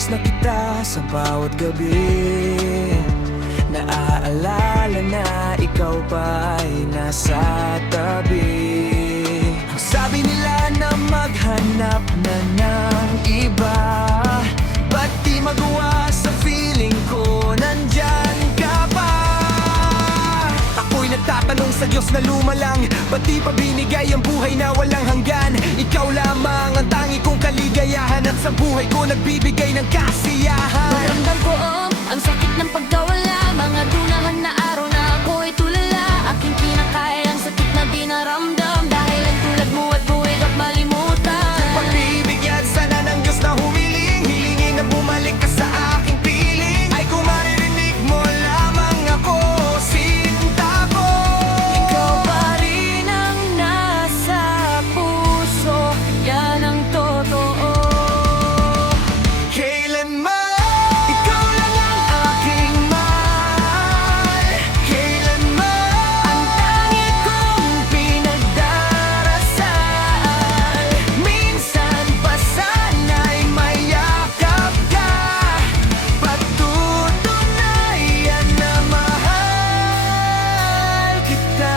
Nami-miss na kita sa bawat gabi. Naaalala na ikaw pa ay nasa tabi. Sabi nila na maghanap na ng iba, ba't di magawa sa feeling ko nandyan ka pa? Ako'y nagtatanong sa Diyos na lumalang, ba't di pa binigay ang buhay na walang hanggan? Ikaw lamang ang tangi kong kaligayahan, at sa buhay ko nagbibigay ng kasiyahan. Maramdam ko ang sakit ng pagkawala, mga dunahan na araw na ako'y tulala. Aking kinakaya ang sakit na dinaramdam, dahil ang tulad mo at buwid at malimutan. Pagbibigyan sana ng Diyos na humiling, hilingin na bumalik ka sa aking piling. Ay kung maririnig mo lamang ako, sinta ko. Ikaw pa rin ang nasa puso, yan ang totoo. Kailanman ikaw lang ang aking mahal. Kailanman Ang tangi kong pinagdarasal. Minsan pa sana'y mayakap ka, patutunayan na mahal kita.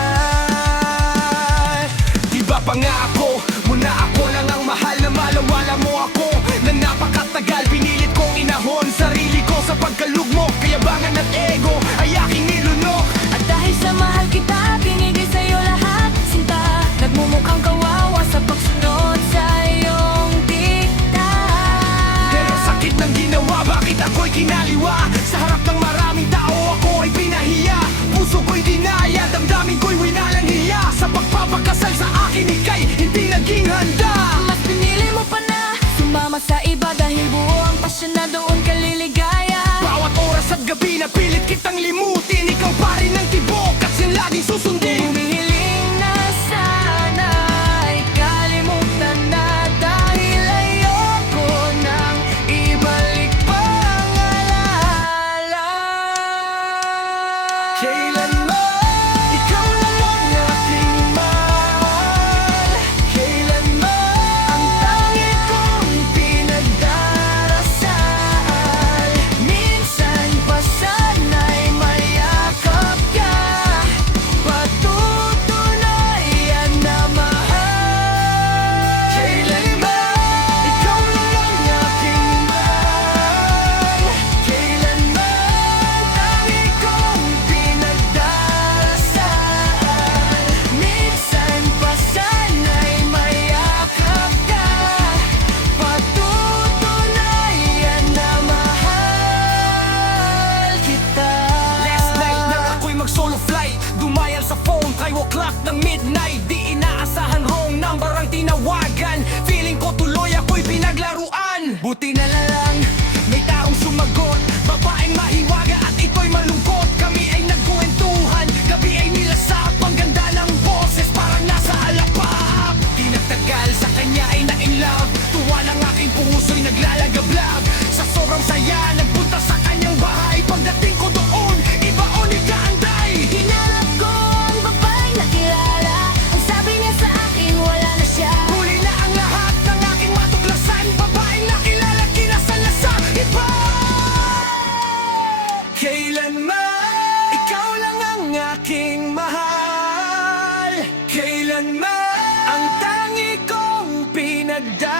Diba pangako mo na ako lang ang mahal, na malawala mo ako na napakatagal. Pinilit kong inahon sarili ko sa pagkalugmok, kayabangan at ego ay aking nilunok. At dahil sa mahal kita, binigay sa'yo lahat, sinta. Nagmumukhang kawawa sa pagsunod sa iyong diktat. Pero sakit ng ginawa, bakit ako'y kinaliwa? Sa harap ng maraming tao ako ay pinahiya. Puso ko'y dinaya, damdamin ko'y winalang hiya. Sa pagpapakasal sa akin ika'y hindi naging handa. Mas pinili mo pa na sumama sa iba, dahil buo ang pasyon na doon ka liligaya. Bawat oras at gabi na pilit kitang limutin, ikaw pa rin ang tibok at siyang laging susundin. Humihiling na sana ay kalimutan na, dahil ayoko nang ibalik pa ang alaala. Kailanman ikaw lang ang aking mahal. Kailanman ang tangi kong pinagdarasal. Minsan pa sana'y mayakap ka, patutunayan na mahal. Kailanman ikaw lang ang aking mahal. Kailanman tangi kong pinagdarasal. Minsan pa sana'y mayakap ka, patutunayan na mahal kita. Last night nang ako'y mag-solo flight, dumayan sa phone, 5 o'clock ng midnight. Di inaasahan, wrong number ang tinawagan. Feeling ko tuloy ako'y pinaglaruan. Buti na lang may taong sumagot, babaeng mahiwaga at ito'y malungkot. Kami ay nagkwentuhan, gabi ay nilasap. Ang ganda ng boses, parang nasa alapap. Di nagtagal, sa kanya ay na-in-love. Tuwa ng aking puso'y naglalagablab. Sa sobrang saya, nagpunta sa kanyang bahay. Pagdating ko doon, iba o ni Kaanday. Hinanap ko ang babaeng nakilala, ang sabi niya sa akin wala na siya. Huli na ang lahat ng aking matuklasan, babaeng nakilala, kinasal na sa iba. Kailanman ikaw lang ang aking mahal. Kailanman ang tangi kong pinagdarasal.